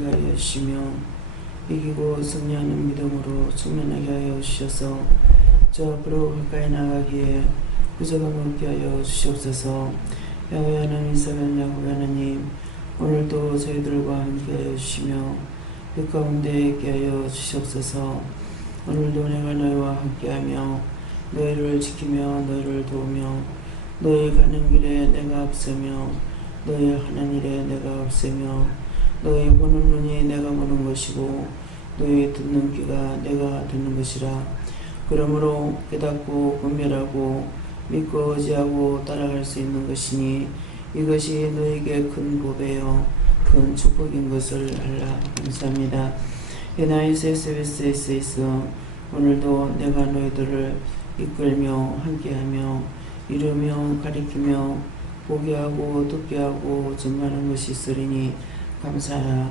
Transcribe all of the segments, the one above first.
하여 주시며 이기고 승리하는 믿음으로 충만하게 하여 주셔서 저 앞으로 가까이 나가기에 부족함 없게 하여 주시옵소서. 야훼 하나님, 이스라엘 야곱 하나님, 오늘도 저희들과 함께 하여 주시며 그 가운데 있게 하여 주시옵소서. 오늘도 내가 너희와 함께하며 너희를 지키며 너희를 도우며 너희 가는 길에 내가 앞서며 너희 하는 일에 내가 앞서며 너희 보는 눈이 내가 보는 것이고 너희 듣는 귀가 내가 듣는 것이라. 그러므로 깨닫고 분별하고 믿고 의지하고 따라갈 수 있는 것이니 이것이 너에게 큰 보배요 큰 축복인 것을 알라. 감사합니다. NISSBSS 오늘도 내가 너희들을 이끌며 함께하며 이루며 가리키며 보게 하고 듣게 하고 전하는 것이 있으리니 감사하라.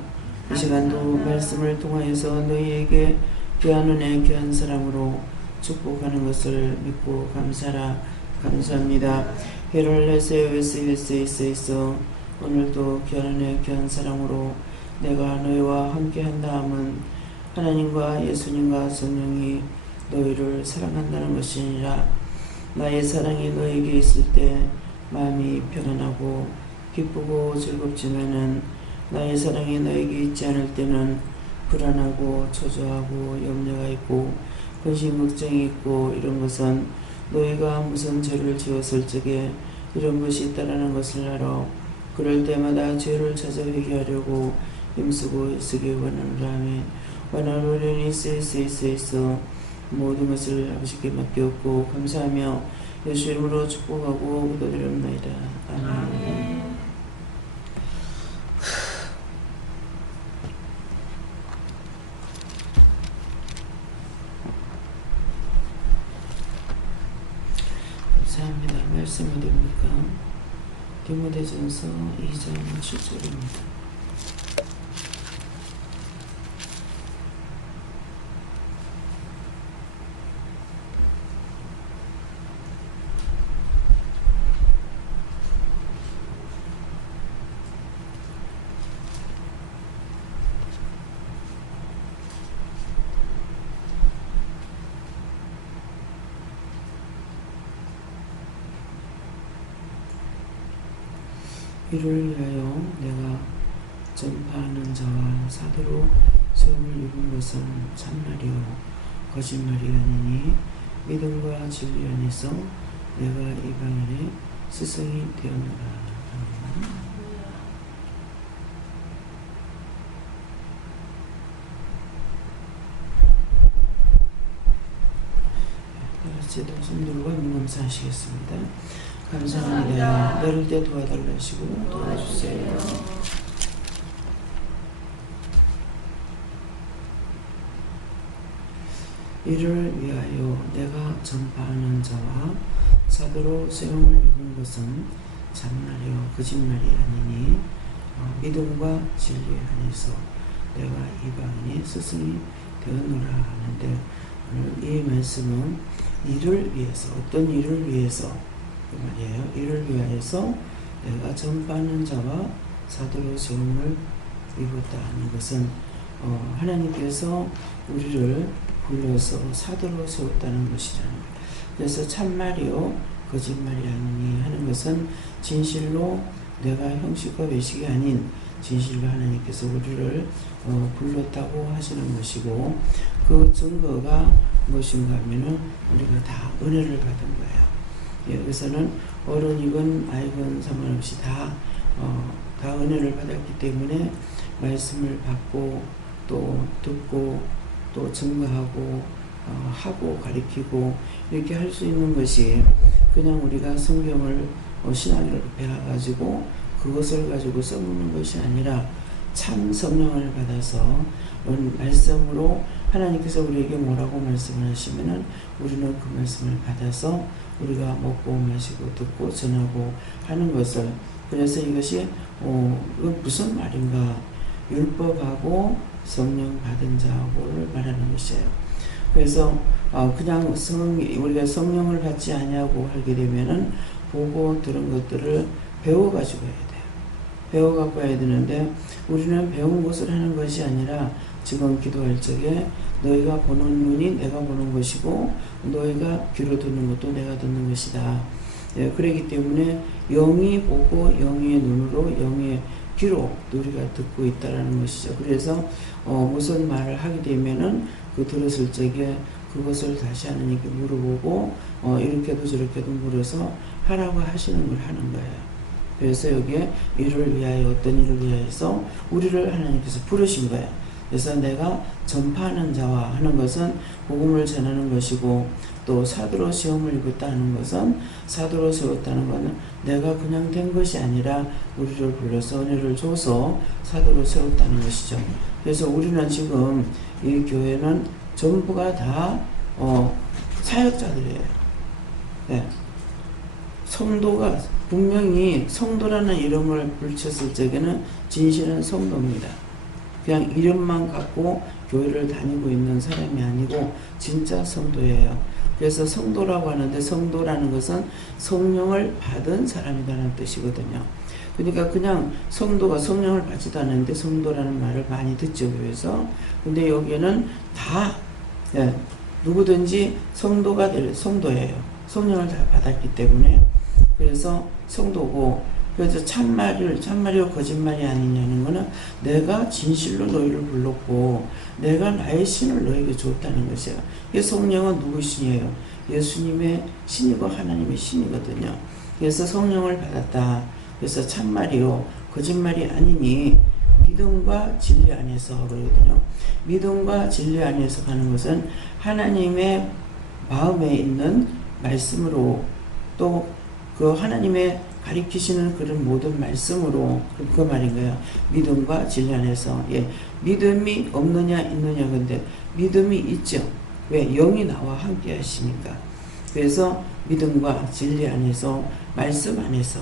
이 시간도 말씀을 통하여서 너희에게 귀한 은혜 귀한 사랑으로 축복하는 것을 믿고 감사하라. 감사합니다. 헤롤레세오에스에서 오늘도 귀한 은혜 귀한 사랑으로 내가 너희와 함께 한다함은 하나님과 예수님과 성령이 너희를 사랑한다는 것이니라. 나의 사랑이 너에게 있을 때 마음이 평안하고 기쁘고 즐겁지만은 나의 사랑이 너에게 있지 않을 때는 불안하고 초조하고 염려가 있고 근심 걱정이 있고 이런 것은 너희가 무슨 죄를 지었을 적에 이런 것이 있다라는 것을 알아. 그럴 때마다 죄를 찾아 회개하려고 힘쓰고 애쓰기 원하노라. 아멘. 원하노니 있어 모든 것을 아버지께 맡겼고 감사하며 예수 이름으로 축복하고 기도드립니다. 아멘. 감사합니다. 말씀 어디입니까? 디모데전서 2장 7절입니다. 이를 위하여 내가 전파하는 자와 사도로 세움을 입은 것은 참말이요 거짓말이 아니니 믿음과 진리 안에서 내가 이방인의 스승이 되었노라. 다같이 손들고 감사하시겠습니다. 감사합니다. 내릴 때 도와달라 하시고 도와주세요. 이를 위하여 내가 전파하는 자와 사도로 세움을 입은 것은 참말이요 거짓말이 아니니 믿음과 진리 안에서 내가 이방인의 스승이 되었노라 하는데 오늘 이 말씀은 이를 위해서 어떤 일을 위해서 그 말이에요. 이를 위하여서 내가 전파하는 자와 사도로 세움을 입었다 하는 것은 하나님께서 우리를 불러서 사도로 세웠다는 것이라는 거예요. 그래서 참말이요 거짓말이 아니니 하는 것은 진실로 내가 형식과 외식이 아닌 진실로 하나님께서 우리를 불렀다고 하시는 것이고 그 증거가 무엇인가 하면은 우리가 다 은혜를 받은 거예요. 여기서는 어른이건 아이건 상관없이 다 은혜를 받았기 때문에 말씀을 받고 또 듣고 또 증거하고 하고 가리키고 이렇게 할 수 있는 것이 그냥 우리가 성경을 신학을 배워가지고 그것을 가지고 써먹는 것이 아니라 참 성령을 받아서 말씀으로 하나님께서 우리에게 뭐라고 말씀을 하시면은 우리는 그 말씀을 받아서 우리가 먹고 마시고 듣고 전하고 하는 것을. 그래서 이것이 무슨 말인가 율법하고 성령 받은 자하고를 말하는 것이에요. 그래서 그냥 우리가 성령을 받지 않냐고 하게 되면은 보고 들은 것들을 배워가지고 해야 돼요. 배워갖고 해야 되는데 우리는 배운 것을 하는 것이 아니라 지금 기도할 적에 너희가 보는 눈이 내가 보는 것이고 너희가 귀로 듣는 것도 내가 듣는 것이다. 예, 그렇기 때문에 영이 보고 영의 눈으로 영의 귀로 우리가 듣고 있다라는 것이죠. 그래서 무슨 말을 하게 되면은 그 들었을 적에 그것을 다시 하나님께 물어보고 이렇게도 저렇게도 물어서 하라고 하시는 걸 하는 거예요. 그래서 여기에 이를 위하여 어떤 일을 위하여서 우리를 하나님께서 부르신 거예요. 그래서 내가 전파하는 자와 하는 것은 복음을 전하는 것이고 또 사도로 시험을 입었다 하는 것은 사도로 세웠다는 것은 내가 그냥 된 것이 아니라 우리를 불러서 은혜를 줘서 사도로 세웠다는 것이죠. 그래서 우리는 지금 이 교회는 전부가 다 사역자들이에요. 네. 성도가 분명히 성도라는 이름을 붙였을 적에는 진실은 성도입니다. 그냥 이름만 갖고 교회를 다니고 있는 사람이 아니고 진짜 성도예요. 그래서 성도라고 하는데 성도라는 것은 성령을 받은 사람이라는 뜻이거든요. 그러니까 그냥 성도가 성령을 받지도 않는데 성도라는 말을 많이 듣죠, 교회에서. 근데 여기에는 다 누구든지 성도가 될 성도예요. 성령을 다 받았기 때문에. 그래서 성도고, 그래서 참말이요 거짓말이 아니냐는 것은 내가 진실로 너희를 불렀고 내가 나의 신을 너희에게 줬다는 것이에요. 이 성령은 누구 신이에요? 예수님의 신이고 하나님의 신이거든요. 그래서 성령을 받았다. 그래서 참말이요 거짓말이 아니니 믿음과 진리 안에서 그러거든요. 믿음과 진리 안에서 가는 것은 하나님의 마음에 있는 말씀으로 또 그 하나님의 가리키시는 그런 모든 말씀으로 그 말인 거예요. 믿음과 진리 안에서. 예. 믿음이 없느냐 있느냐 근데 믿음이 있죠. 왜? 영이 나와 함께 하시니까. 그래서 믿음과 진리 안에서 말씀 안에서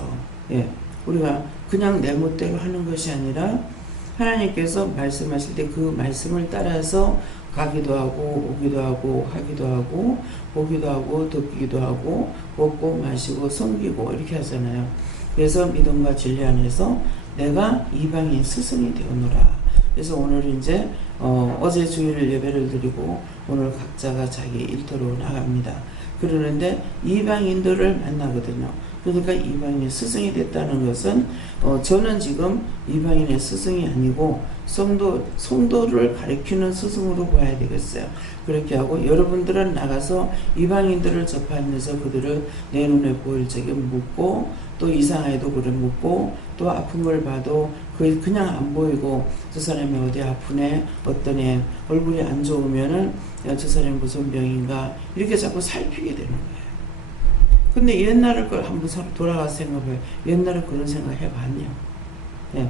우리가 그냥 내 멋대로 하는 것이 아니라 하나님께서 말씀하실 때 그 말씀을 따라서 가기도 하고 오기도 하고 하기도 하고 보기도 하고 듣기도 하고 먹고 마시고 섬기고 이렇게 하잖아요. 그래서 믿음과 진리 안에서 내가 이방인 스승이 되었노라. 그래서 오늘 이제 어제 주일 예배를 드리고 오늘 각자가 자기 일터로 나갑니다. 그러는데 이방인들을 만나거든요. 그러니까 이방인의 스승이 됐다는 것은 저는 지금 이방인의 스승이 아니고 성도를 가리키는 스승으로 봐야 되겠어요. 그렇게 하고 여러분들은 나가서 이방인들을 접하면서 그들을 내 눈에 보일 적에 묻고 또 이상해도 그래 묻고 또 아픈 걸 봐도 그냥 안 보이고 저 사람이 어디 아프네 어떠네 얼굴이 안 좋으면은 야, 저 사람이 무슨 병인가 이렇게 자꾸 살피게 되는 거예요. 근데 옛날을 걸 한번 돌아가서 생각해요. 옛날에 그런 생각 해봤냐? 예.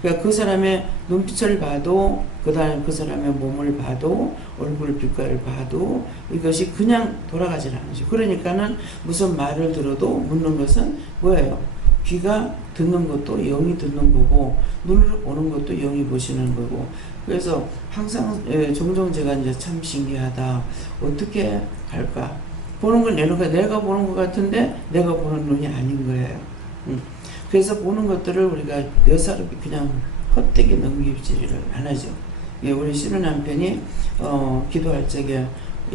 그러니까 그 사람의 눈빛을 봐도, 그 다음에 그 사람의 몸을 봐도, 얼굴 빛깔을 봐도 이것이 그냥 돌아가질 않으죠. 그러니까는 무슨 말을 들어도 묻는 것은 뭐예요? 귀가 듣는 것도 영이 듣는 거고, 눈으로 보는 것도 영이 보시는 거고. 그래서 항상 종종 제가 이제 참 신기하다. 어떻게 할까? 보는 건 내가 보는 것 같은데 내가 보는 눈이 아닌 거예요. 그래서 보는 것들을 우리가 여사롭게 그냥 헛되게 넘기지를 안 하죠. 예, 우리 신우 남편이 기도할 적에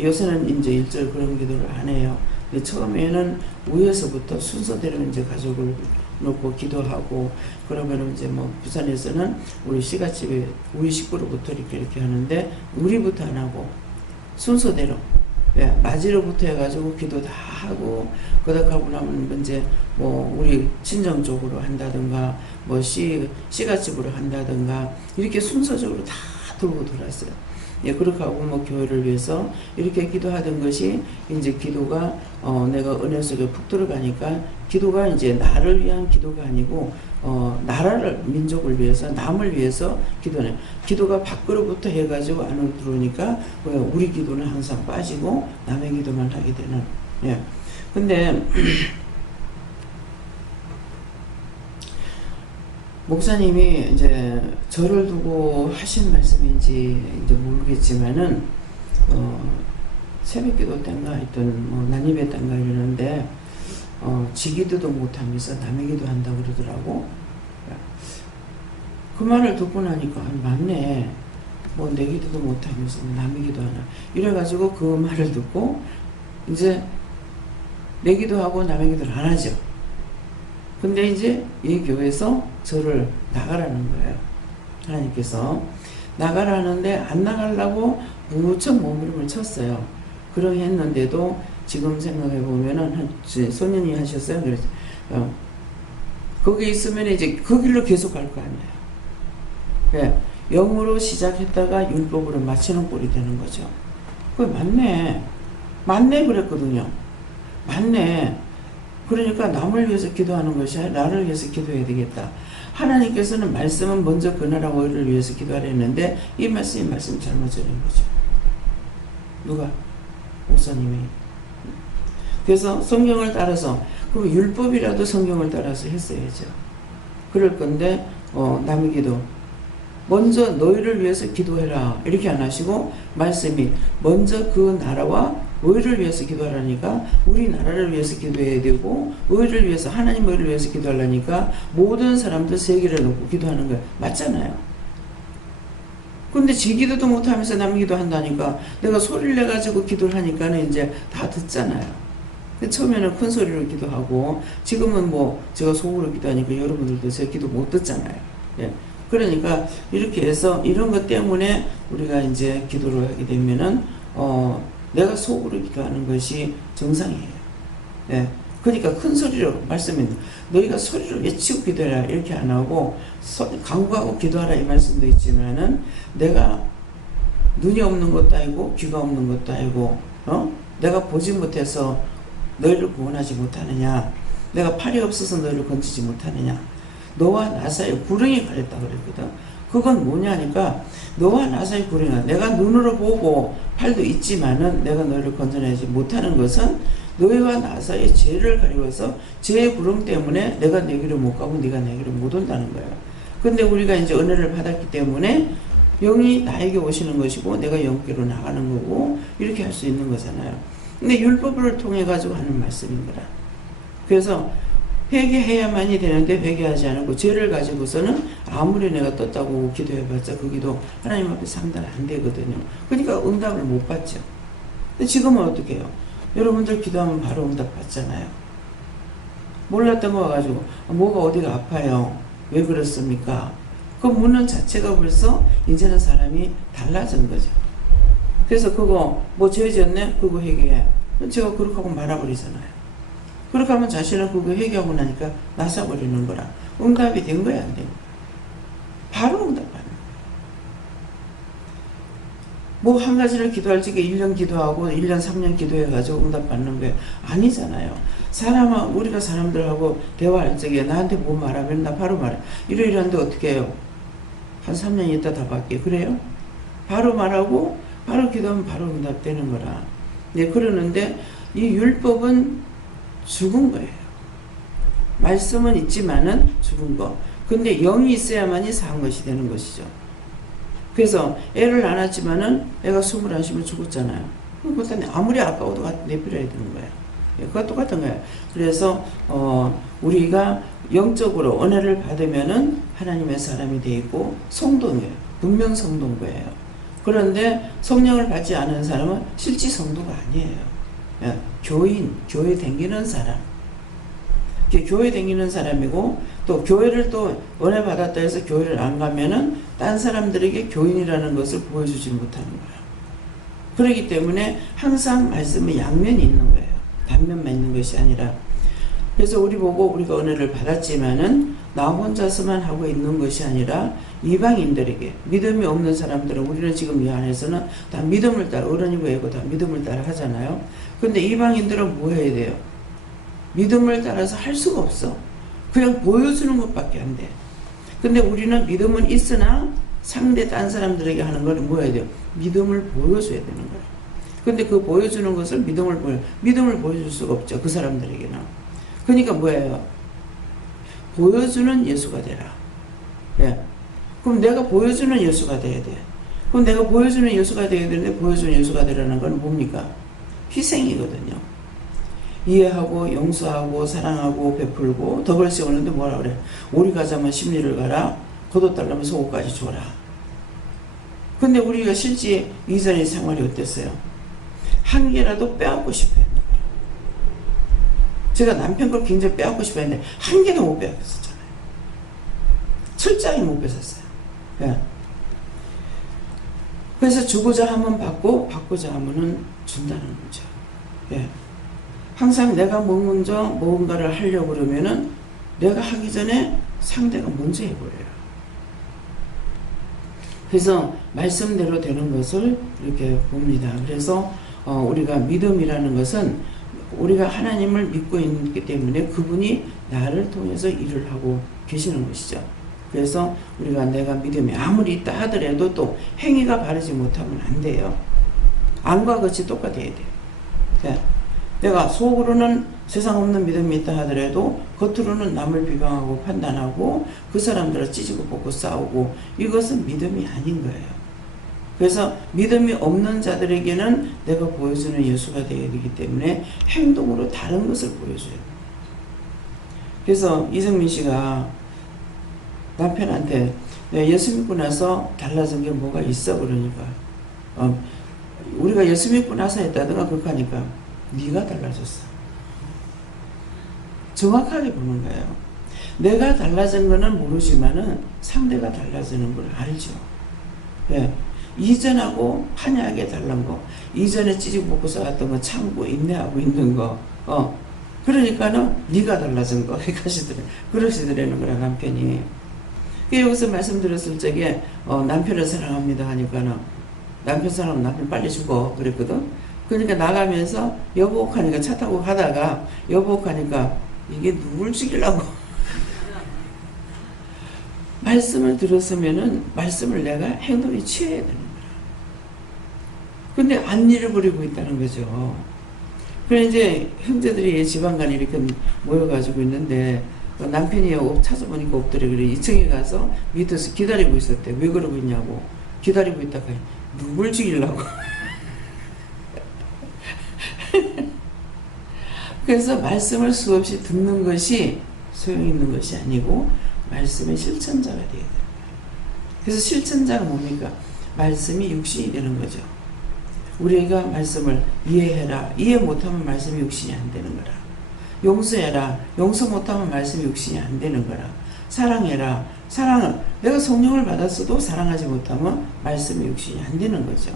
요새는 이제 일절 그런 기도를 안 해요. 근데 처음에는 위에서부터 순서대로 이제 가족을 놓고 기도하고 그러면 이제 뭐 부산에서는 우리 시가집에 우리 식구로부터 이렇게 하는데 우리부터 안 하고 순서대로 맞이로부터 해가지고 기도 다 하고 그덕하고 나면 이제 뭐 우리 친정 쪽으로 한다든가 뭐 시가집으로 한다든가 이렇게 순서적으로 다 들고 돌았어요. 예, 그렇게 하고 뭐 교회를 위해서 이렇게 기도하던 것이 이제 기도가 내가 은혜 속에 푹 들어가니까 기도가 이제 나를 위한 기도가 아니고 나라를 민족을 위해서 남을 위해서 기도는 기도가 밖으로부터 해가지고 안으로 들어오니까 우리 기도는 항상 빠지고 남의 기도만 하게 되는. 예. 근데 목사님이 이제 저를 두고 하신 말씀인지 이제 모르겠지만은 새벽기도 때인가 하여튼 뭐 난입에 때인가 이러는데 지기도도 못하면서 남의 기도 한다고 그러더라고. 그 말을 듣고 나니까 맞네. 뭐 내 기도도 못하면서 남의 기도 하나. 이래가지고 그 말을 듣고 이제 내 기도하고 남의 기도를 안 하죠. 근데 이제 이 교회에서 저를 나가라는 거예요. 하나님께서 나가라는데 안 나가려고 무척 몸부림을 쳤어요. 그러게 했는데도 지금 생각해 보면은 소년이 하셨어요. 그래서 거기 있으면 이제 그 길로 계속 갈 거 아니에요. 예, 영으로 시작했다가 율법으로 마치는 꼴이 되는 거죠. 그게 맞네 그랬거든요. 맞네. 그러니까 남을 위해서 기도하는 것이 아니라 나를 위해서 기도해야 되겠다. 하나님께서는 말씀은 먼저 그나라 의를 위해서 기도하라 했는데 이 말씀이 잘못 전한 거죠. 누가? 목사님이. 그래서 성경을 따라서, 그럼 율법이라도 성경을 따라서 했어야죠. 그럴 건데 남의 기도 먼저 너희를 위해서 기도해라 이렇게 안 하시고 말씀이 먼저 그 나라와 의를 위해서 기도하라니까 우리나라를 위해서 기도해야 되고 의를 위해서 하나님 의를 위해서 기도하려니까 모든 사람들 세계를 놓고 기도하는 거예요. 맞잖아요. 근데 지 기도도 못하면서 남 기도한다니까 내가 소리를 내가지고 기도를 하니까는 이제 다 듣잖아요. 처음에는 큰 소리로 기도하고 지금은 뭐 제가 속으로 기도하니까 여러분들도 제 기도 못 듣잖아요. 예. 그러니까 이렇게 해서 이런 것 때문에 우리가 이제 기도를 하게 되면은 내가 속으로 기도하는 것이 정상이에요. 예. 그러니까 큰 소리로 말씀은 너희가 소리로 외치고 기도해라 이렇게 안 하고 간구하고 기도하라 이 말씀도 있지만은 내가 눈이 없는 것도 아니고 귀가 없는 것도 아니고 내가 보지 못해서 너희를 구원하지 못하느냐, 내가 팔이 없어서 너희를 건지지 못하느냐, 너와 나 사이에 구렁이 가렸다 그랬거든. 그건 뭐냐니까 너와 나 사이에 구렁이야. 내가 눈으로 보고 팔도 있지만은 내가 너희를 건져내지 못하는 것은 너희와 나 사이에 죄를 가리워서 죄의 구렁 때문에 내가 내 길을 못 가고 네가 내 길을 못 온다는 거예요. 근데 우리가 이제 은혜를 받았기 때문에 영이 나에게 오시는 것이고 내가 영께로 나가는 거고 이렇게 할 수 있는 거잖아요. 근데 율법을 통해 가지고 하는 말씀인 거라. 그래서 회개해야만이 되는데 회개하지 않고 죄를 가지고서는 아무리 내가 떴다고 기도해봤자 그 기도 하나님 앞에 상달 안 되거든요. 그러니까 응답을 못 받죠. 근데 지금은 어떻게 해요? 여러분들 기도하면 바로 응답 받잖아요. 몰랐던 거 와가지고 뭐가 어디가 아파요? 왜 그렇습니까? 그 묻는 자체가 벌써 이제는 사람이 달라진 거죠. 그래서 그거 뭐 죄 지었네? 그거 회개해. 제가 그렇게 하고 말아버리잖아요. 그렇게 하면 자신은 그거 회개하고 나니까 나서버리는 거라. 응답이 된 거야, 안 된 거야? 바로 응답하는 거야. 뭐 한 가지를 기도할 적에 1년 기도하고 1년 3년 기도해가지고 응답받는 거야. 아니잖아요. 우리가 사람들하고 대화할 적에 나한테 뭐 말하면 나 바로 말해. 이러이러한데 어떻게 해요? 한 3년 있다 다 받게. 그래요? 바로 말하고 바로 기도하면 바로 응답되는 거라. 네, 그러는데 이 율법은 죽은 거예요. 말씀은 있지만은 죽은 거. 근데 영이 있어야만이 산 것이 되는 것이죠. 그래서 애를 낳았지만은 애가 숨을 안 쉬면 죽었잖아요. 그것도 아무리 아까워도 내버려야 되는 거예요. 그거 똑같은 거예요. 그래서 우리가 영적으로 은혜를 받으면은 하나님의 사람이 되어 있고 성도예요. 분명 성도인 거예요. 그런데 성령을 받지 않은 사람은 실제 성도가 아니에요. 교인, 교회 다니는 사람. 교회 다니는 사람이고 또 교회를 또 은혜 받았다 해서 교회를 안 가면은 딴 사람들에게 교인이라는 것을 보여주지 못하는 거예요. 그렇기 때문에 항상 말씀에 양면이 있는 거예요. 단면만 있는 것이 아니라. 그래서 우리가 은혜를 받았지만은 나 혼자서만 하고 있는 것이 아니라 이방인들에게 믿음이 없는 사람들은 우리는 지금 이 안에서는 다 믿음을 따라 어른이고 애고 다 믿음을 따라 하잖아요. 근데 이방인들은 뭐 해야 돼요? 믿음을 따라서 할 수가 없어. 그냥 보여주는 것밖에 안 돼. 근데 우리는 믿음은 있으나 상대 딴 사람들에게 하는 걸 뭐 해야 돼요? 믿음을 보여줘야 되는 거예요. 근데 그 보여주는 것을 믿음을 보여줄 수가 없죠. 그 사람들에게는. 그러니까 뭐예요? 보여주는 예수가 되라. 예. 그럼 내가 보여주는 예수가 돼야 돼. 그럼 내가 보여주는 예수가 돼야 되는데 보여주는 예수가 되라는 건 뭡니까? 희생이거든요. 이해하고 용서하고 사랑하고 베풀고 덕을 세우는데 뭐라 그래? 우리 가자면 심리를 가라. 걷어달라면 속옷까지 줘라. 근데 우리가 실제 이전의 생활이 어땠어요? 한 개라도 빼앗고 싶어 했는 거예요. 제가 남편 걸 굉장히 빼앗고 싶어 했는데 한 개도 못 빼앗겼었잖아요. 철저하게 못 뺏었어요. 예. 그래서 주고자 하면 받고 받고자 하면은 준다는 거죠. 예. 항상 내가 먼저 뭔가를 하려고 그러면은 내가 하기 전에 상대가 먼저 해버려요. 그래서 말씀대로 되는 것을 이렇게 봅니다. 그래서 우리가 믿음이라는 것은 우리가 하나님을 믿고 있기 때문에 그분이 나를 통해서 일을 하고 계시는 것이죠. 그래서 우리가 내가 믿음이 아무리 있다 하더라도 또 행위가 바르지 못하면 안 돼요. 안과 같이 똑같아야 돼요. 네. 내가 속으로는 세상 없는 믿음이 있다 하더라도 겉으로는 남을 비방하고 판단하고 그 사람들을 찌지고 볶고 싸우고 이것은 믿음이 아닌 거예요. 그래서 믿음이 없는 자들에게는 내가 보여주는 예수가 되어야 되기 때문에 행동으로 다른 것을 보여줘요. 그래서 이승민 씨가 남편한테 예수 믿고 나서 달라진 게 뭐가 있어? 그러니까 우리가 예수 믿고 나서 했다든가 그렇게 하니까 네가 달라졌어. 정확하게 보는 거예요. 내가 달라진 거는 모르지만은 상대가 달라지는 걸 알죠. 예. 이전하고 한약에 달란 거, 이전에 찌지고 먹고 싸웠던 거 참고 인내하고 있는 거, 그러니까는 네가 달라진 거 그러시더라는 거야 남편이. 여기서 말씀드렸을 적에 남편을 사랑합니다 하니까는 남편 사랑하면 남편 빨리 죽어 그랬거든. 그러니까 나가면서 여보옥 하니까 차 타고 가다가 여보옥 하니까 이게 누굴 죽이려고 말씀을 들었으면은 말씀을 내가 행동에 취해야 되는 거야. 근데 안 잃어버리고 있다는 거죠. 그래 이제 형제들이 지방간에 이렇게 모여가지고 있는데 남편이 옷 찾아보니까 없더래. 그래 2층에 가서 밑에서 기다리고 있었대. 왜 그러고 있냐고. 기다리고 있다가 누굴 죽이려고. 그래서 말씀을 수없이 듣는 것이 소용있는 것이 아니고 말씀의 실천자가 되어야 돼요. 그래서 실천자가 뭡니까? 말씀이 육신이 되는 거죠. 우리가 말씀을 이해해라. 이해 못하면 말씀이 육신이 안 되는 거라. 용서해라. 용서 못하면 말씀이 육신이 안 되는 거라. 사랑해라. 사랑을 내가 성령을 받았어도 사랑하지 못하면 말씀이 육신이 안 되는 거죠.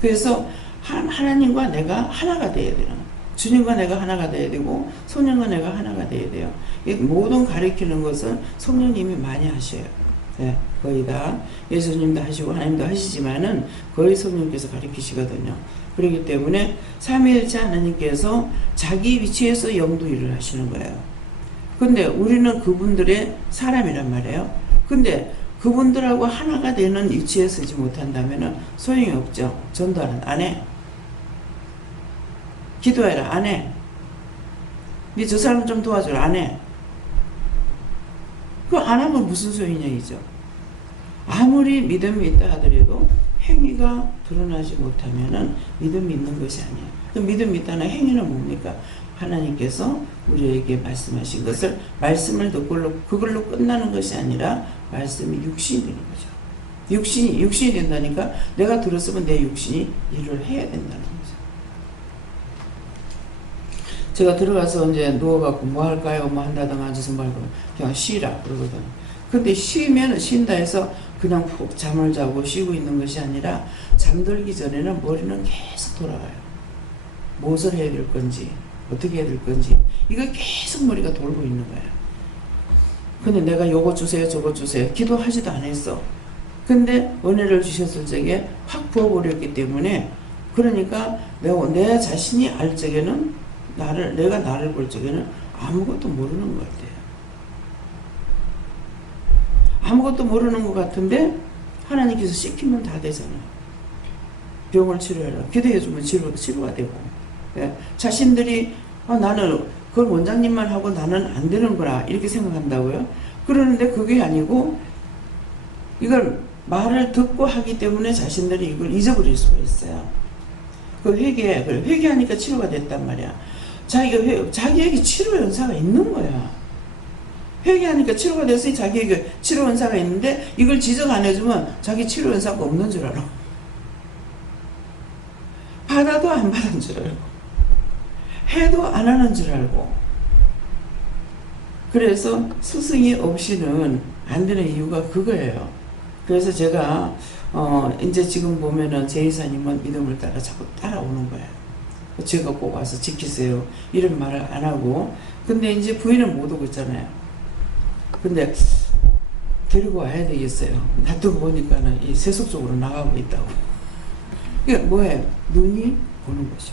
그래서 하나님과 내가 하나가 되어야 되는 거예요. 주님과 내가 하나가 되어야 되고 성령과 내가 하나가 되어야 돼요. 이 모든 가르치는 것은 성령님이 많이 하셔요. 네, 거의 다 예수님도 하시고 하나님도 하시지만은 거의 성령께서 가르치시거든요. 그렇기 때문에 삼위일체 하나님께서 자기 위치에서 영도 일을 하시는 거예요. 근데 우리는 그분들의 사람이란 말이에요. 근데 그분들하고 하나가 되는 위치에 서지 못한다면 소용이 없죠. 전도하는 안 해. 기도해라 안 해. 네 저 사람 좀 도와줘라 안 해. 그거 안 하면 무슨 소용이냐 이죠. 아무리 믿음이 있다 하더라도 행위가 드러나지 못하면은 믿음이 있는 것이 아니야. 그 믿음이 있다는 행위는 뭡니까? 하나님께서 우리에게 말씀하신 것을 말씀을 듣고 그걸로 끝나는 것이 아니라 말씀이 육신이 되는 거죠. 육신이 된다니까 내가 들었으면 내 육신이 일을 해야 된다는 거죠. 제가 들어가서 이제 누워갖고 뭐 할까요? 뭐 한다든가 앉아서 말고 그냥 쉬라 그러거든. 근데 쉬면 쉰다 해서 그냥 푹 잠을 자고 쉬고 있는 것이 아니라 잠들기 전에는 머리는 계속 돌아가요. 무엇을 해야 될 건지 어떻게 해야 될 건지 이거 계속 머리가 돌고 있는 거야. 근데 내가 요거 주세요 저거 주세요 기도하지도 않았어. 근데 은혜를 주셨을 적에 확 부어버렸기 때문에 그러니까 내 자신이 알 적에는 내가 나를 볼 적에는 아무것도 모르는 것 같아요. 아무것도 모르는 것 같은데 하나님께서 시키면 다 되잖아요. 병을 치료해라. 기도해주면 치료가 되고. 예. 자신들이 나는 그걸 원장님만 하고 나는 안 되는 거라 이렇게 생각한다고요. 그러는데 그게 아니고 이걸 말을 듣고 하기 때문에 자신들이 이걸 잊어버릴 수가 있어요. 그 회개하니까 치료가 됐단 말이야. 자기에게 치료 연사가 있는 거야. 회개하니까 치료가 됐으니 자기에게 치료 은사가 있는데 이걸 지적 안 해주면 자기 치료 은사가 없는 줄 알아. 받아도 안 받은 줄 알고 해도 안 하는 줄 알고. 그래서 스승이 없이는 안 되는 이유가 그거예요. 그래서 제가 이제 지금 보면은 제이사님은 믿음을 따라 자꾸 따라오는 거예요. 제가 꼭 와서 지키세요 이런 말을 안 하고, 근데 이제 부인은 못 오고 있잖아요. 근데 데리고 와야 되겠어요. 놔두고 보니까는 이 세속적으로 나가고 있다고. 이게 뭐예요? 눈이 보는 거죠.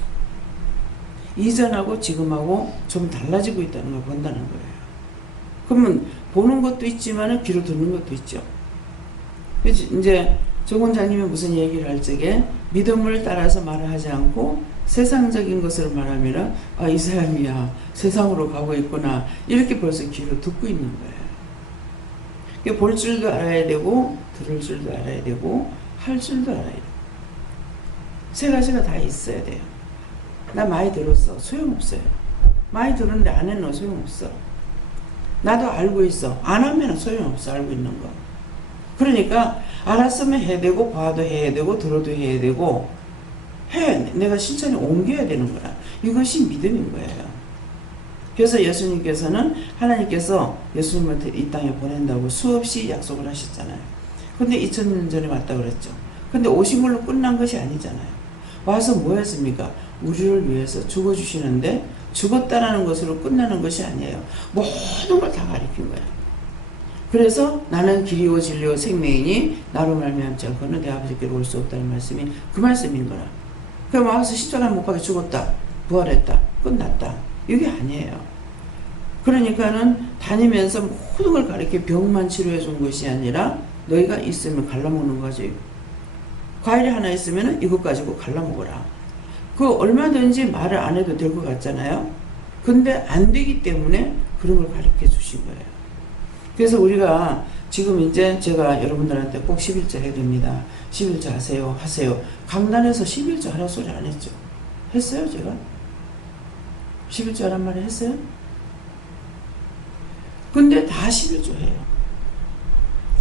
이전하고 지금하고 좀 달라지고 있다는 걸 본다는 거예요. 그러면 보는 것도 있지만 귀로 듣는 것도 있죠. 이제 정 원장님이 무슨 얘기를 할 적에 믿음을 따라서 말을 하지 않고 세상적인 것으로 말하면 이 사람이야 세상으로 가고 있구나 이렇게 벌써 귀로 듣고 있는 거예요. 볼 줄도 알아야 되고 들을 줄도 알아야 되고 할 줄도 알아야 돼요. 세 가지가 다 있어야 돼요. 나 많이 들었어. 소용없어요. 많이 들었는데 안 해놓으면 소용없어. 나도 알고 있어. 안 하면 소용없어. 알고 있는 거. 그러니까 알았으면 해야 되고 봐도 해야 되고 들어도 해야 되고 내가 실천에 옮겨야 되는 거야. 이것이 믿음인 거예요. 그래서 예수님께서는 하나님께서 예수님을 이 땅에 보낸다고 수없이 약속을 하셨잖아요. 근데 2000년 전에 왔다 그랬죠. 근데 오신 걸로 끝난 것이 아니잖아요. 와서 뭐 했습니까? 우리를 위해서 죽어주시는데 죽었다라는 것으로 끝나는 것이 아니에요. 모든 걸 다 가르친 거예요. 그래서 나는 길이요 진리요 생명이니 나로 말미암지 않고는 내 아버지께로 올 수 없다는 말씀이 그 말씀인 거라. 그럼 와서 십자가에 못 박혀 죽었다. 부활했다. 끝났다. 이게 아니에요. 그러니까는 다니면서 모든 걸 가르쳐 병만 치료해 준 것이 아니라 너희가 있으면 갈라먹는 거지. 과일이 하나 있으면 이것 가지고 갈라먹어라. 그 얼마든지 말을 안 해도 될 것 같잖아요. 근데 안 되기 때문에 그런 걸 가르쳐 주신 거예요. 그래서 우리가 지금 이제 제가 여러분들한테 꼭 11조 해야 됩니다. 11조 하세요. 강단에서 11조 하라 소리 안 했죠. 했어요 제가? 11조 하란 말을 했어요? 근데 다 11조 해요.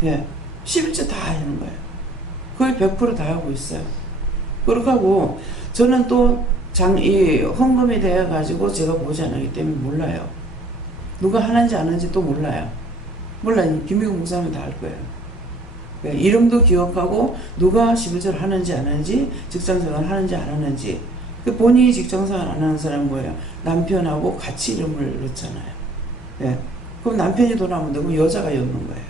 예, 11조 다 하는 거예요. 거의 100% 다 하고 있어요. 그렇게 하고 저는 또 이 헌금이 되어가지고 제가 보지 않았기 때문에 몰라요. 누가 하는지 안 하는지 또 몰라요. 몰라요. 김미국 목사님은 다 알 거예요. 네, 이름도 기억하고 누가 11조를 하는지 안 하는지 직장생활 하는지 안 하는지. 본인이 직장생활 안 하는 사람은 뭐예요? 남편하고 같이 이름을 넣잖아요. 네, 그럼 남편이 돈 하면 되고 여자가 엮는 거예요.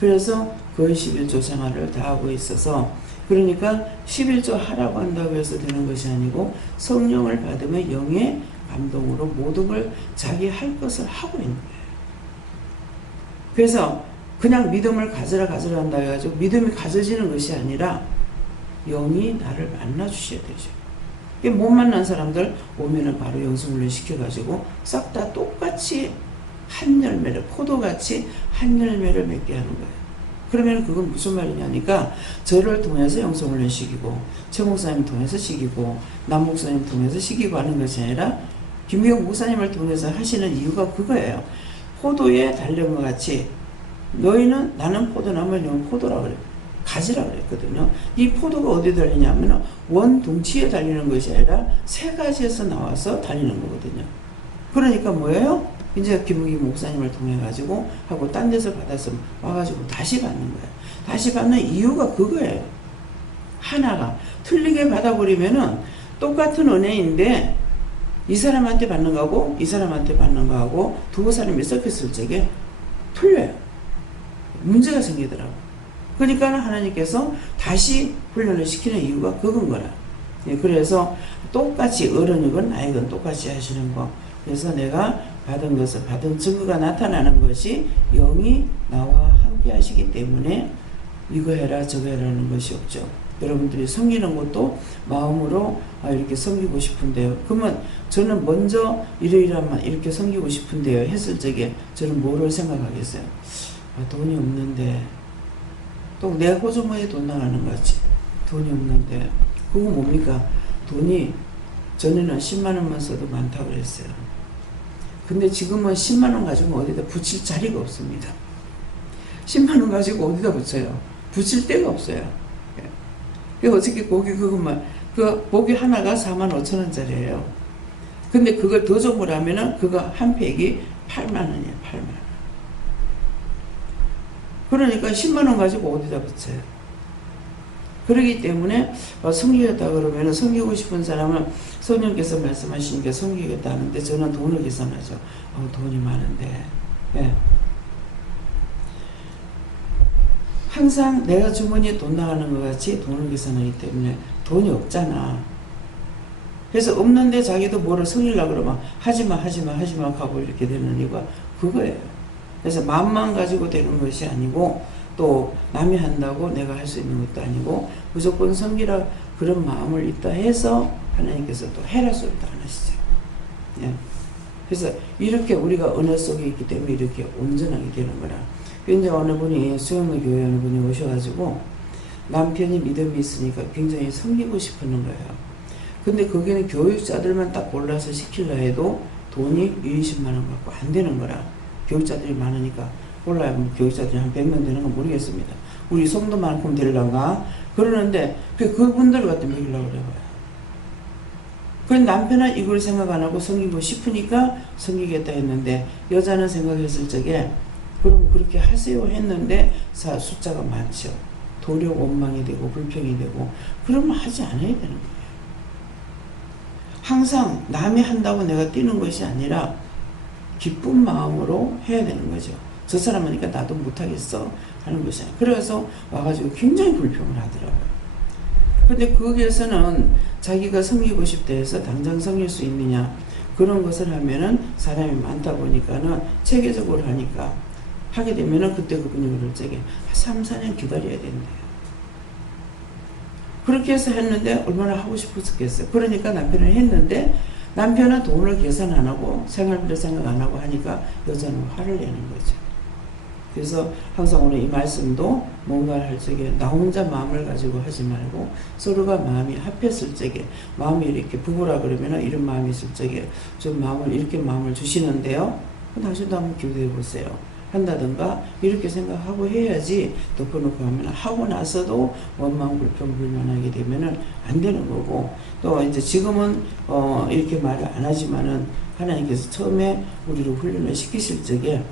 그래서 거의 11조 생활을 다 하고 있어서 그러니까 11조 하라고 한다고 해서 되는 것이 아니고 성령을 받으면 영의 감동으로 모든 걸 자기 할 것을 하고 있는 거예요. 그래서 그냥 믿음을 가져라 한다 해가지고 믿음이 가져지는 것이 아니라 영이 나를 만나 주셔야 되죠. 못 만난 사람들 오면은 바로 영성훈련 시켜가지고 싹 다 똑같이 한 열매를 포도같이 한 열매를 맺게 하는 거예요. 그러면 그건 무슨 말이냐니까 저를 통해서 영성훈련 시키고 최 목사님 통해서 시키고 남 목사님 통해서 시키고 하는 것이 아니라 김미영 목사님을 통해서 하시는 이유가 그거예요. 포도에 달린 것 같이 너희는 나는 포도나무를 넌 포도라고 그래. 가지라 그랬거든요. 이 포도가 어디에 달리냐면 원둥치에 달리는 것이 아니라 세 가지에서 나와서 달리는 거거든요. 그러니까 뭐예요? 이제 김무기 목사님을 통해 가지고 하고 딴 데서 받아서 와가지고 다시 받는 거예요. 다시 받는 이유가 그거예요. 하나가 틀리게 받아버리면은 똑같은 은혜인데 이 사람한테 받는 거하고 이 사람한테 받는 거하고 두 사람이 섞였을 적에 틀려요. 문제가 생기더라고. 그러니까 하나님께서 다시 훈련을 시키는 이유가 그건 거라. 그래서 똑같이 어른이건 나이건 똑같이 하시는 거. 그래서 내가 받은 것을 받은 증거가 나타나는 것이 영이 나와 함께 하시기 때문에 이거 해라 저거 해라는 것이 없죠. 여러분들이 섬기는 것도 마음으로 이렇게 섬기고 싶은데요. 그러면 저는 먼저 이러이러만 이렇게 섬기고 싶은데요 했을 적에 저는 뭐를 생각하겠어요? 돈이 없는데 또 내 호주머니에 돈 나가는 것 같지. 돈이 없는데 그거 뭡니까? 돈이 전에는 10만 원만 써도 많다고 그랬어요. 근데 지금은 10만 원 가지고 어디다 붙일 자리가 없습니다. 10만 원 가지고 어디다 붙여요? 붙일 데가 없어요. 그 어떻게 고기 그것만, 그 고기 하나가 4만 5천 원짜리예요. 근데 그걸 더 주문하면은 그거 한 팩이 8만 원이에요. 8만 원. 그러니까 10만 원 가지고 어디다 붙여요? 그러기 때문에 섬기겠다 그러면은 섬기고 싶은 사람은 성령께서 말씀하시는 게 섬기겠다 하는데 저는 돈을 계산하죠. 돈이 많은데. 예. 항상 내가 주머니에 돈 나가는 것 같이 돈을 계산하기 때문에 돈이 없잖아. 그래서 없는데 자기도 뭐를 섬기려고 그러면 하지마 하고 이렇게 되는 이유가 그거예요. 그래서 마음만 가지고 되는 것이 아니고 또 남이 한다고 내가 할 수 있는 것도 아니고 무조건 섬기라 그런 마음을 있다 해서 하나님께서 또 해라 소리도 안 하시죠. 예. 그래서 이렇게 우리가 은혜 속에 있기 때문에 이렇게 온전하게 되는 거라. 이제 어느 분이 수영로 교회 어느 분이 오셔가지고 남편이 믿음이 있으니까 굉장히 섬기고 싶었는 거예요. 근데 거기는 교육자들만 딱 골라서 시키려 해도 돈이 20만 원 갖고 안 되는 거라. 교육자들이 많으니까 몰라요. 뭐 교육자들이 한 100명 되는 건 모르겠습니다. 우리 성도만큼 되려가 그러는데 그분들 갖다 먹이려고 그래요. 그 남편은 이걸 생각 안 하고 섬기고 싶으니까 섬기겠다 했는데 여자는 생각했을 적에 그럼 그렇게 하세요 했는데 숫자가 많죠. 도려 원망이 되고 불평이 되고 그러면 하지 않아야 되는 거예요. 항상 남이 한다고 내가 뛰는 것이 아니라 기쁜 마음으로 해야 되는 거죠. 저 사람 하니까 나도 못하겠어 하는 것이 아니라. 그래서 와가지고 굉장히 불평을 하더라고요. 근데 거기에서는 자기가 섬기고 싶다 해서 당장 섬길 수 있느냐 그런 것을 하면은 사람이 많다 보니까는 체계적으로 하니까 하게 되면은 그때 그분이 그럴 적에 3, 4년 기다려야 된대요. 그렇게 해서 했는데 얼마나 하고 싶었겠어요. 그러니까 남편은 했는데 남편은 돈을 계산 안 하고 생활비를 생각 안 하고 하니까 여자는 화를 내는 거죠. 그래서 항상 오늘 이 말씀도 뭔가를 할 적에 나 혼자 마음을 가지고 하지 말고 서로가 마음이 합했을 적에 마음이 이렇게 부부라 그러면 이런 마음이 있을 적에 좀 마음을 이렇게 마음을 주시는데요. 당신도 한번 기도해 보세요. 한다든가 이렇게 생각하고 해야지 덮어놓고 하면 하고 나서도 원망 불평 불만하게 되면은 안 되는 거고 또 이제 지금은 이렇게 말을 안 하지만은 하나님께서 처음에 우리를 훈련을 시키실 적에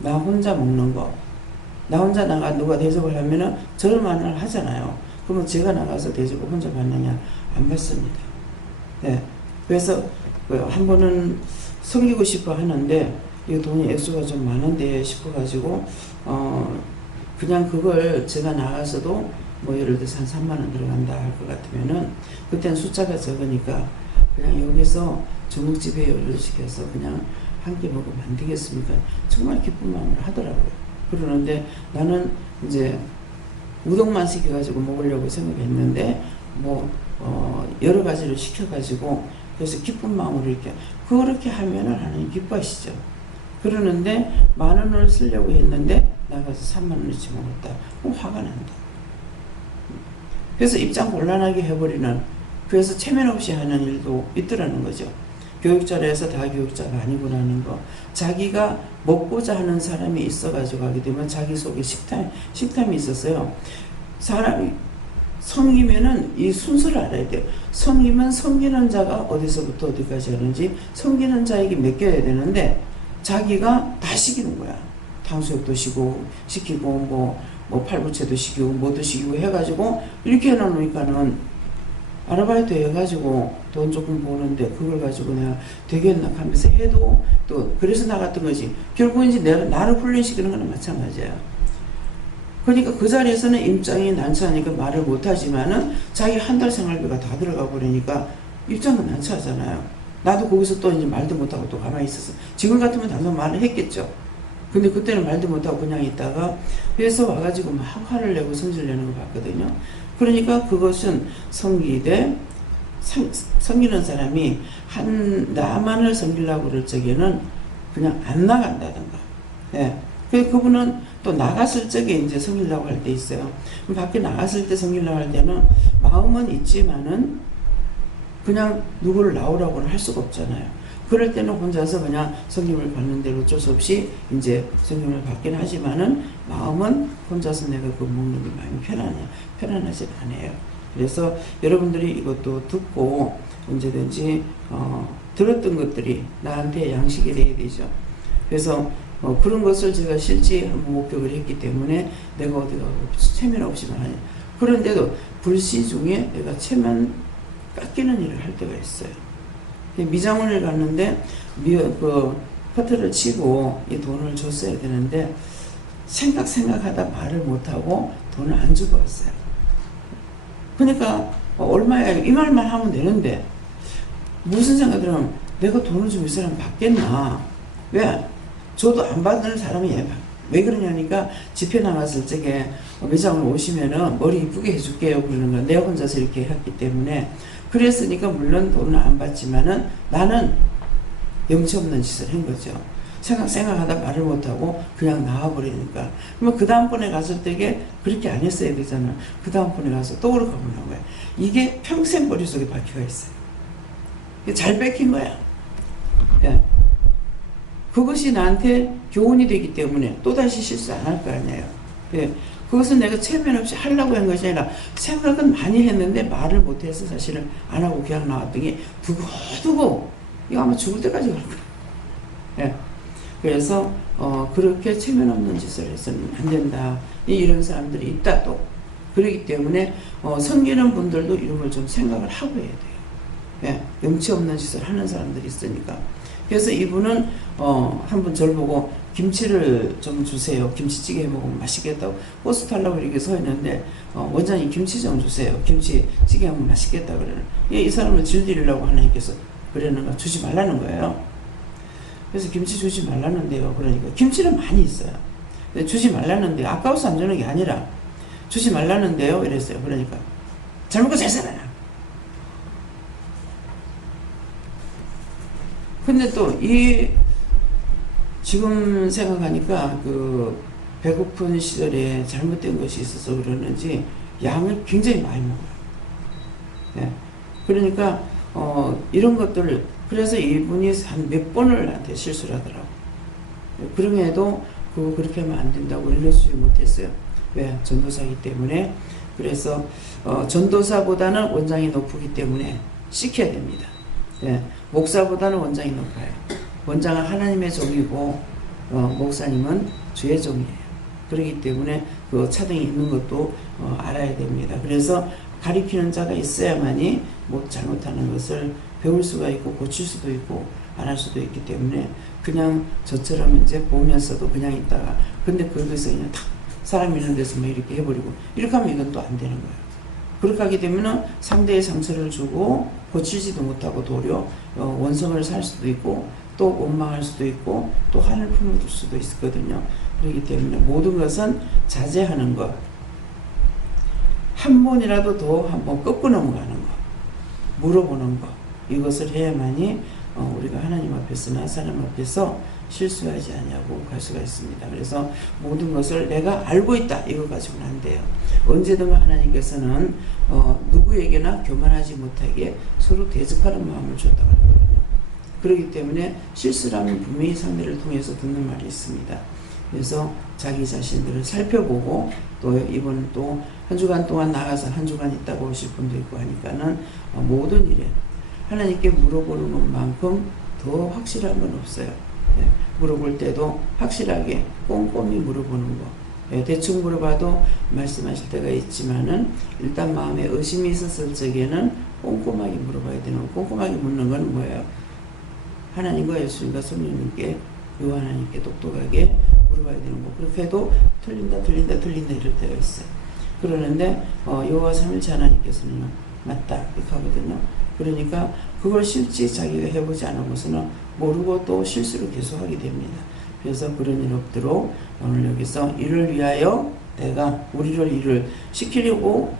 나 혼자 먹는 거 나 혼자 나가 누가 대접을 하면은 절만을 하잖아요. 그러면 제가 나가서 대접을 혼자 받느냐 안 받습니다. 네. 그래서 한 번은 섬기고 싶어 하는데 이 돈이 액수가 좀 많은데 싶어가지고 그냥 그걸 제가 나가서도 뭐 예를 들어서 한 3만 원 들어간다 할 것 같으면은 그때는 숫자가 적으니까 그냥 여기서 중국집에 요리를 시켜서 그냥 한 끼 먹으면 안 되겠습니까? 정말 기쁜 마음을 하더라고요. 그러는데 나는 이제 우동만 시켜가지고 먹으려고 생각했는데 뭐 여러 가지를 시켜가지고 그래서 기쁜 마음으로 이렇게 그렇게 하면은 하나님 기뻐하시죠. 그러는데 10,000원을 쓰려고 했는데 나가서 30,000원어치 먹었다. 그럼 화가 난다. 그래서 입장 곤란하게 해버리는 그래서 체면 없이 하는 일도 있더라는 거죠. 교육자라 해서 다 교육자가 아니구나는 거. 자기가 먹고자 하는 사람이 있어가지고 하게 되면 자기 속에 식탐이 있었어요. 사람이 섬기면은 이 순서를 알아야 돼요. 섬기면 섬기는 자가 어디서부터 어디까지 하는지 섬기는 자에게 맡겨야 되는데 자기가 다 시키는 거야. 탕수육도 시키고 뭐 팔부채도 시키고 뭐도 시키고 해가지고 이렇게 해놓으니까는 아르바이트 해가지고 돈 조금 버는데 그걸 가지고 내가 되겠나 하면서 해도 또 그래서 나갔던 거지. 결국 이제 나를 훈련시키는 거는 마찬가지야. 그러니까 그 자리에서는 입장이 난처하니까 말을 못하지만은 자기 한 달 생활비가 다 들어가 버리니까 입장은 난처하잖아요. 나도 거기서 또 이제 말도 못하고 또 가만히 있었어. 지금 같으면 당장 말을 했겠죠. 근데 그때는 말도 못하고 그냥 있다가 회사 와가지고 막 화를 내고 성질 내는 거 봤거든요. 그러니까 그것은 섬기는 사람이 나만을 섬기려고 그럴 적에는 그냥 안 나간다든가. 예. 그래서 그분은 또 나갔을 적에 이제 섬기려고 할 때 있어요. 밖에 나갔을 때 섬기려고 할 때는 마음은 있지만은 그냥 누구를 나오라고는 할 수가 없잖아요. 그럴 때는 혼자서 그냥 성김을 받는 대로 어쩔 수 없이 이제 성김을 받긴 하지만은 마음은 혼자서 내가 그 먹는 게 마음이 편안하지 않아요. 그래서 여러분들이 이것도 듣고 언제든지 들었던 것들이 나한테 양식이 돼야 되죠. 그래서 그런 것을 제가 실제 한번 목격을 했기 때문에 내가 어디가 체면 없이만 하냐. 그런데도 불시 중에 내가 체면 깎이는 일을 할 때가 있어요. 미장원을 갔는데 커트를 치고 이 돈을 줬어야 되는데 생각하다 말을 못하고 돈을 안 주고 왔어요. 그러니까 얼마야 이 말만 하면 되는데 무슨 생각을 하면 내가 돈을 주면 이 사람 받겠나. 왜? 저도 안 받는 사람이 왜 그러냐니까 집회 나갔을 적에 매장을 오시면은 머리 이쁘게 해줄게요 그러는 거야. 내가 혼자서 이렇게 했기 때문에. 그랬으니까 물론 돈은 안 받지만은 나는 염치 없는 짓을 한 거죠. 생각하다 말을 못하고 그냥 나와버리니까. 그러면 그 다음번에 갔을 때게 그렇게 안 했어야 되잖아. 그 다음번에 가서 또 그렇게 하는 거야. 이게 평생 머릿속에 박혀가 있어요. 잘 뺏긴 거야. 예. 그것이 나한테 교훈이 되기 때문에 또다시 실수 안 할 거 아니에요. 예. 그것은 내가 체면 없이 하려고 한 것이 아니라 생각은 많이 했는데 말을 못해서 사실은 안 하고 그냥 나왔더니 두고두고 이거 아마 죽을 때까지 갈 거야. 예. 그래서 그렇게 체면 없는 짓을 해서는 안 된다. 이런 사람들이 있다 또. 그렇기 때문에 섬기는 분들도 이런 걸 좀 생각을 하고 해야 돼요. 예. 염치 없는 짓을 하는 사람들이 있으니까. 그래서 이분은 한번 저를 보고 김치를 좀 주세요. 김치찌개 해먹으면 맛있겠다고 버스 타려고 이렇게 서 있는데 원장님 김치 좀 주세요. 김치찌개 하면 맛있겠다 그러는. 이 사람을 질드리려고 하나님께서 그러는가 주지 말라는 거예요. 그래서 김치 주지 말라는데요. 그러니까 김치는 많이 있어요. 근데 주지 말라는데요. 아까워서 안 주는 게 아니라 주지 말라는데요. 이랬어요. 그러니까 잘 먹고 잘 살아라. 근데 또 지금 생각하니까 배고픈 시절에 잘못된 것이 있어서 그러는지 양을 굉장히 많이 먹어요. 네. 그러니까 이런 것들을 그래서 이분이 한 몇 번을 나한테 실수를 하더라고. 그럼에도 그렇게 하면 안 된다고 일러주지 못했어요. 왜? 전도사이기 때문에. 그래서 전도사보다는 원장이 높기 때문에 시켜야 됩니다. 예, 목사보다는 원장이 높아요. 원장은 하나님의 종이고 목사님은 주의 종이에요. 그렇기 때문에 그 차등이 있는 것도 알아야 됩니다. 그래서 가리키는 자가 있어야만이 잘못하는 것을 배울 수가 있고 고칠 수도 있고 안 할 수도 있기 때문에 그냥 저처럼 이제 보면서도 그냥 있다가 근데 거기서 그냥 탁 사람 있는 데서 뭐 이렇게 해버리고 이렇게 하면 이건 또 안 되는 거예요. 그렇게 하게 되면은 상대의 상처를 주고 고치지도 못하고 도리어 원성을 살 수도 있고 또 원망할 수도 있고 또 한을 품어둘 수도 있거든요. 그렇기 때문에 모든 것은 자제하는 것, 한 번이라도 더 한번 꺾고 넘어가는 것, 물어보는 것, 이것을 해야만이 우리가 하나님 앞에서나 사람 앞에서 실수하지 않냐고 갈 수가 있습니다. 그래서 모든 것을 내가 알고 있다 이거 가지고는 안 돼요. 언제든가 하나님께서는 누구에게나 교만하지 못하게 서로 대적하는 마음을 줬다고 하거든요. 그렇기 때문에 실수라면 분명히 상대를 통해서 듣는 말이 있습니다. 그래서 자기 자신들을 살펴보고 또 이번 또 한 주간 동안 나가서 한 주간 있다가 오실 분도 있고 하니까는 모든 일에 하나님께 물어보는 것만큼 더 확실한 건 없어요. 예, 물어볼 때도 확실하게 꼼꼼히 물어보는 거. 예, 대충 물어봐도 말씀하실 때가 있지만은 일단 마음에 의심이 있었을 적에는 꼼꼼하게 물어봐야 되는 거. 꼼꼼하게 묻는 건 뭐예요? 하나님과 예수님과 성령님께 요한 하나님께 똑똑하게 물어봐야 되는 거. 그렇게 해도 틀린다 이럴 때가 있어요. 그러는데 여호와 삼일체 하나님께서는 맞다 이렇게 하거든요. 그러니까 그걸 실제 자기가 해보지 않으고서는 모르고 또 실수를 계속하게 됩니다. 그래서 그런 일 없도록 오늘 여기서 이를 위하여 내가 우리를 일을 시키려고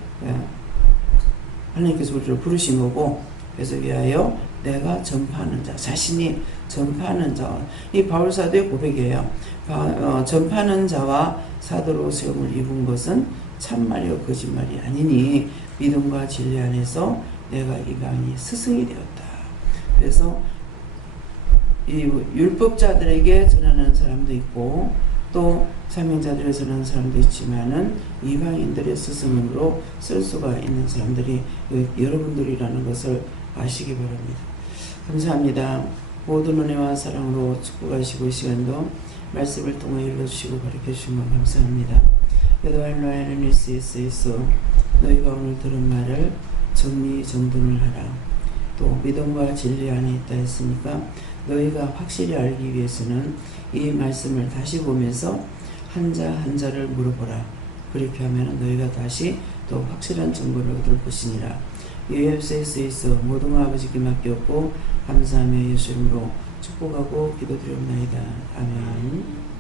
하나님께서 우리를 부르신 거고 그래서 위하여 내가 전파하는 자 자신이 전파하는 자와 이 바울사도의 고백이에요. 전파하는 자와 사도로 세움을 입은 것은 참말이요 거짓말이 아니니 믿음과 진리 안에서 내가 이 강이 스승이 되었다. 그래서 이 율법자들에게 전하는 사람도 있고 또 사명자들에 전하는 사람도 있지만은 이방인들의 스승으로 쓸 수가 있는 사람들이 여러분들이라는 것을 아시기 바랍니다. 감사합니다. 모든 은혜와 사랑으로 축복하시고 이 시간도 말씀을 통해 읽어주시고 가르쳐주신 것 감사합니다. 여도할로아는 일시에서 너희가 오늘 들은 말을 정리정돈을 하라. 또 믿음과 진리 안에 있다 했으니까 너희가 확실히 알기 위해서는 이 말씀을 다시 보면서 한자 한자를 물어보라. 그렇게 하면 너희가 다시 또 확실한 정보를 얻을 것이니라. UFC에서 모든 아버지께 맡겼고 감사하며 예수 이름으로 축복하고 기도드립니다. 아멘.